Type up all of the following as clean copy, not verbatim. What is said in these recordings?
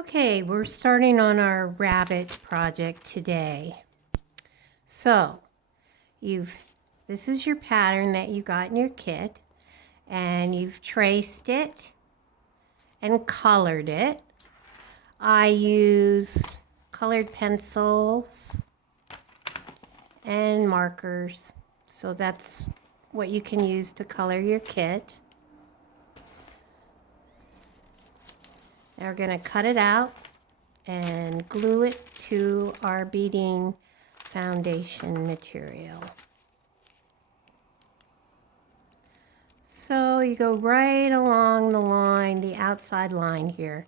Okay, we're starting on our rabbit project today. So, this is your pattern that you got in your kit, and you've traced it and colored it. I use colored pencils and markers, so that's what you can use to color your kit. Now we're going to cut it out and glue it to our beading foundation material. So you go right along the line, the outside line here.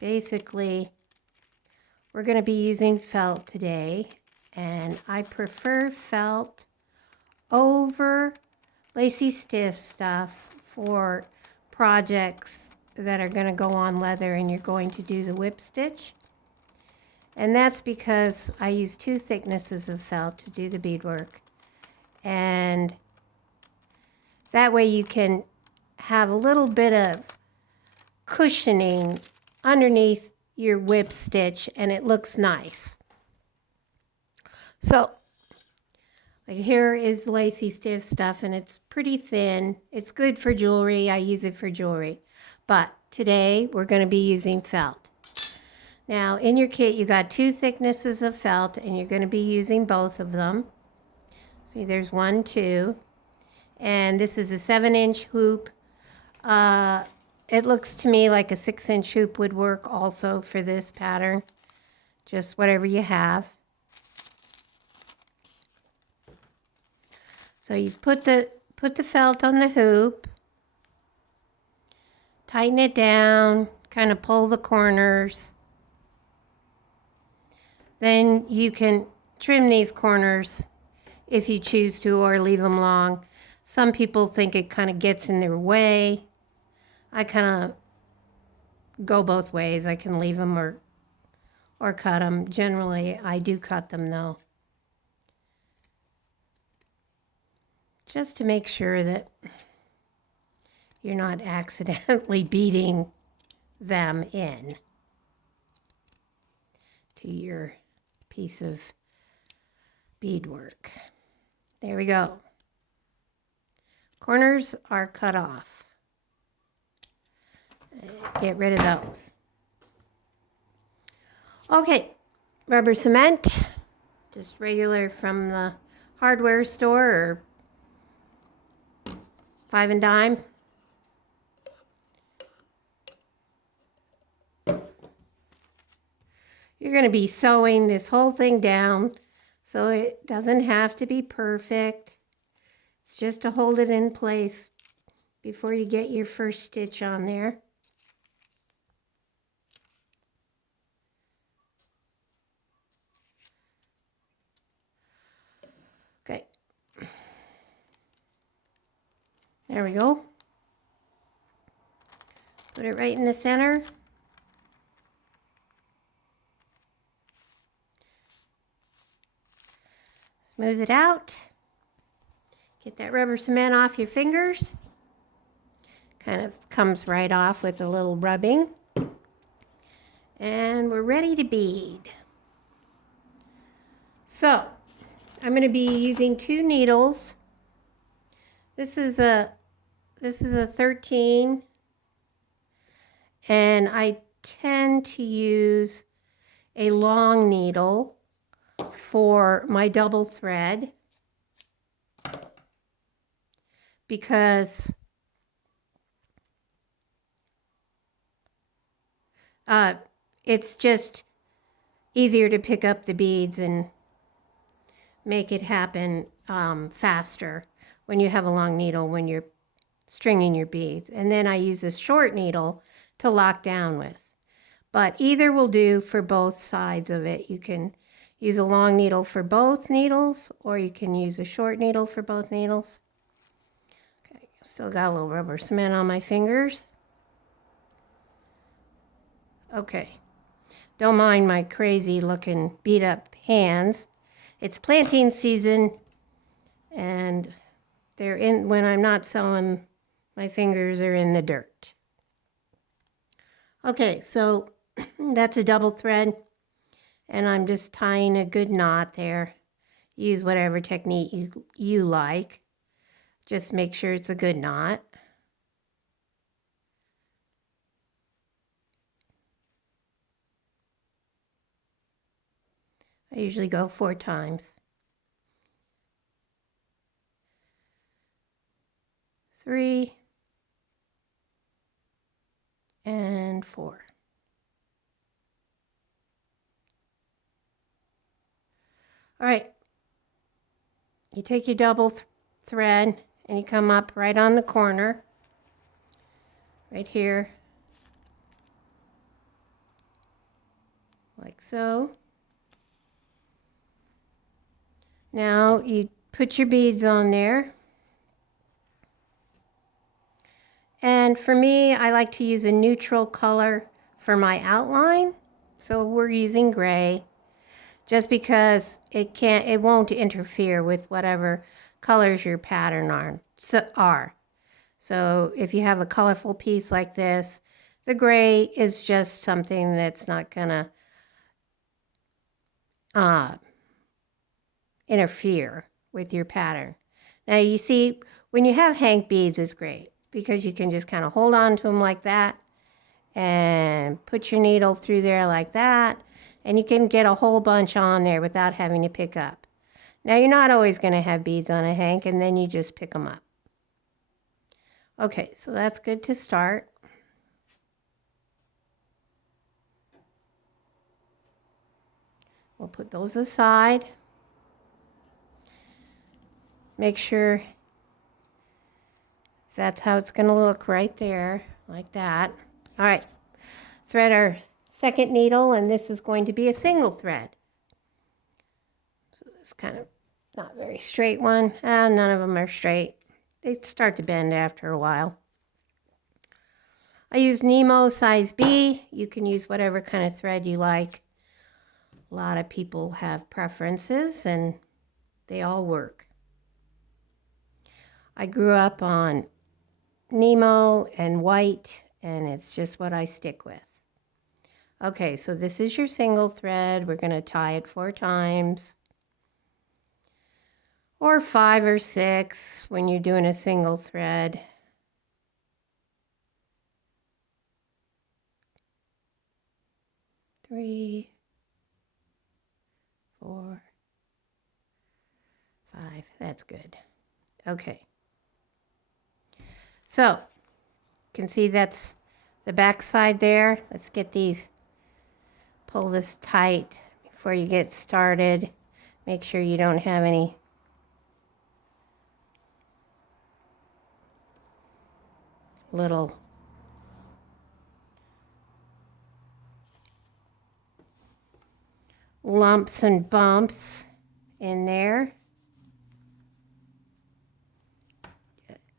Basically, we're going to be using felt today, and I prefer felt over lacy stiff stuff for projects that are going to go on leather and you're going to do the whip stitch. And that's because I use 2 thicknesses of felt to do the beadwork, and that way you can have a little bit of cushioning underneath your whip stitch and it looks nice. So like here is lacy stiff stuff, and it's pretty thin. It's good for jewelry. I use it for jewelry. But today we're going to be using felt. Now in your kit you got 2 thicknesses of felt, and you're going to be using both of them. See, there's 1, 2. And this is a 7-inch hoop. It looks to me like a 6-inch hoop would work also for this pattern. Just whatever you have. So you put the felt on the hoop, tighten it down, kind of pull the corners. Then you can trim these corners if you choose to, or leave them long. Some people think it kind of gets in their way. I kind of go both ways. I can leave them or cut them. Generally, I do cut them though, just to make sure that you're not accidentally beating them in to your piece of beadwork. There we go. Corners are cut off. Get rid of those. Okay, rubber cement, just regular from the hardware store or 5 and dime. You're going to be sewing this whole thing down, so it doesn't have to be perfect. It's just to hold it in place before you get your first stitch on there. Okay. There we go. Put it right in the center. Smooth it out. Get that rubber cement off your fingers. Kind of comes right off with a little rubbing. And we're ready to bead. So, I'm going to be using 2 needles. This is a 13, and I tend to use a long needle for my double thread because it's just easier to pick up the beads and make it happen faster when you have a long needle when you're stringing your beads. And then I use a short needle to lock down with. But either will do for both sides of it. You can use a long needle for both needles, or you can use a short needle for both needles. Okay, still got a little rubber cement on my fingers. Okay, Don't mind my crazy looking beat up hands. It's planting season, and they're in, when I'm not sewing, my fingers are in the dirt. Okay, so that's a double thread, and I'm just tying a good knot there. Use whatever technique you like. Just make sure it's a good knot. I usually go 4 times. 3 and 4. All right, you take your double thread and you come up right on the corner, right here, like so. Now you put your beads on there. And for me, I like to use a neutral color for my outline. So we're using gray just because it won't interfere with whatever colors your pattern are. So if you have a colorful piece like this, the gray is just something that's not gonna interfere with your pattern. Now you see, when you have hank beads, it's great because you can just kind of hold on to them like that and put your needle through there like that, and you can get a whole bunch on there without having to pick up. Now you're not always going to have beads on a hank, and then you just pick them up. Okay, so that's good to start. We'll put those aside. Make sure that's how it's going to look right there, like that. All right, thread our second needle, and this is going to be a single thread. So this kind of not very straight one. None of them are straight. They start to bend after a while. I use Nemo size B. You can use whatever kind of thread you like. A lot of people have preferences, and they all work. I grew up on Nemo and white, and it's just what I stick with. Okay, so this is your single thread. We're going to tie it 4 times, or 5 or 6 when you're doing a single thread. Three, 4, 5. That's good. Okay. So, you can see that's the back side there. Let's get these, pull this tight before you get started. Make sure you don't have any little lumps and bumps in there.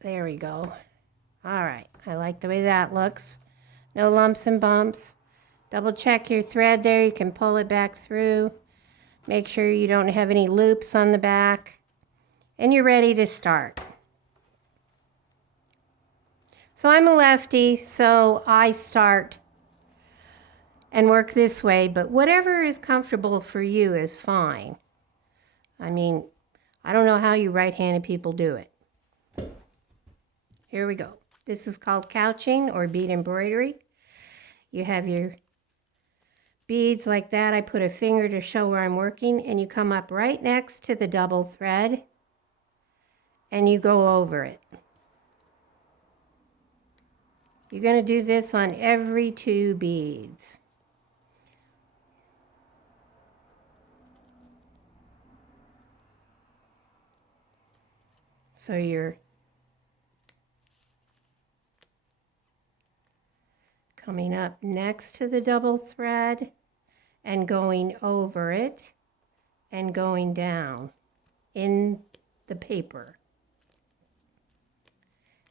There we go. All right, I like the way that looks. No lumps and bumps. Double check your thread there. You can pull it back through. Make sure you don't have any loops on the back. And you're ready to start. So I'm a lefty, so I start and work this way, but whatever is comfortable for you is fine. I mean, I don't know how you right-handed people do it. Here we go. This is called couching or bead embroidery. You have your beads like that. I put a finger to show where I'm working, and you come up right next to the double thread and you go over it. You're going to do this on every 2 beads. So you're coming up next to the double thread and going over it and going down in the paper.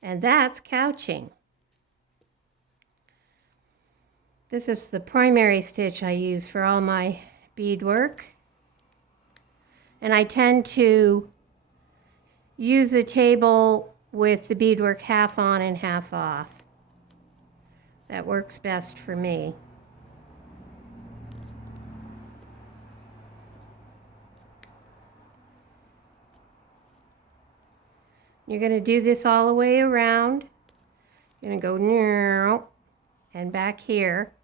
And that's couching. This is the primary stitch I use for all my beadwork. And I tend to use the table with the beadwork half on and half off. That works best for me. You're going to do this all the way around. You're going to go now and back here.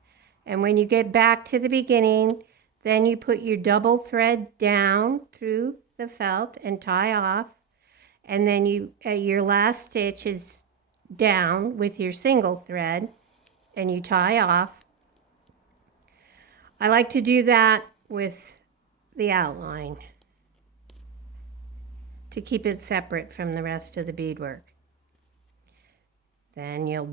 And when you get back to the beginning, then you put your double thread down through the felt and tie off. And then your last stitch is down with your single thread and you tie off. I like to do that with the outline to keep it separate from the rest of the beadwork. Then you'll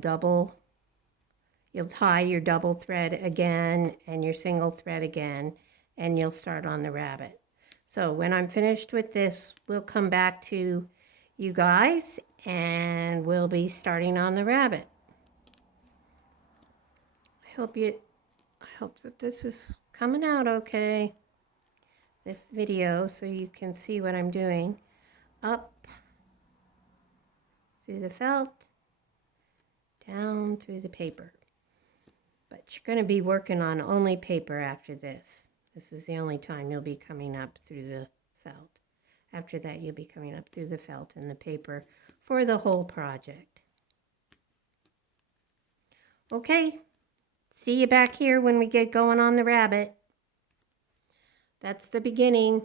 tie your double thread again and your single thread again, and you'll start on the rabbit. So when I'm finished with this, we'll come back to you guys and we'll be starting on the rabbit. I hope that this is coming out okay, this video, so you can see what I'm doing. Up through the felt, down through the paper. But you're going to be working on only paper after this. This is the only time you'll be coming up through the felt. After that, you'll be coming up through the felt and the paper for the whole project. Okay, see you back here when we get going on the rabbit. That's the beginning.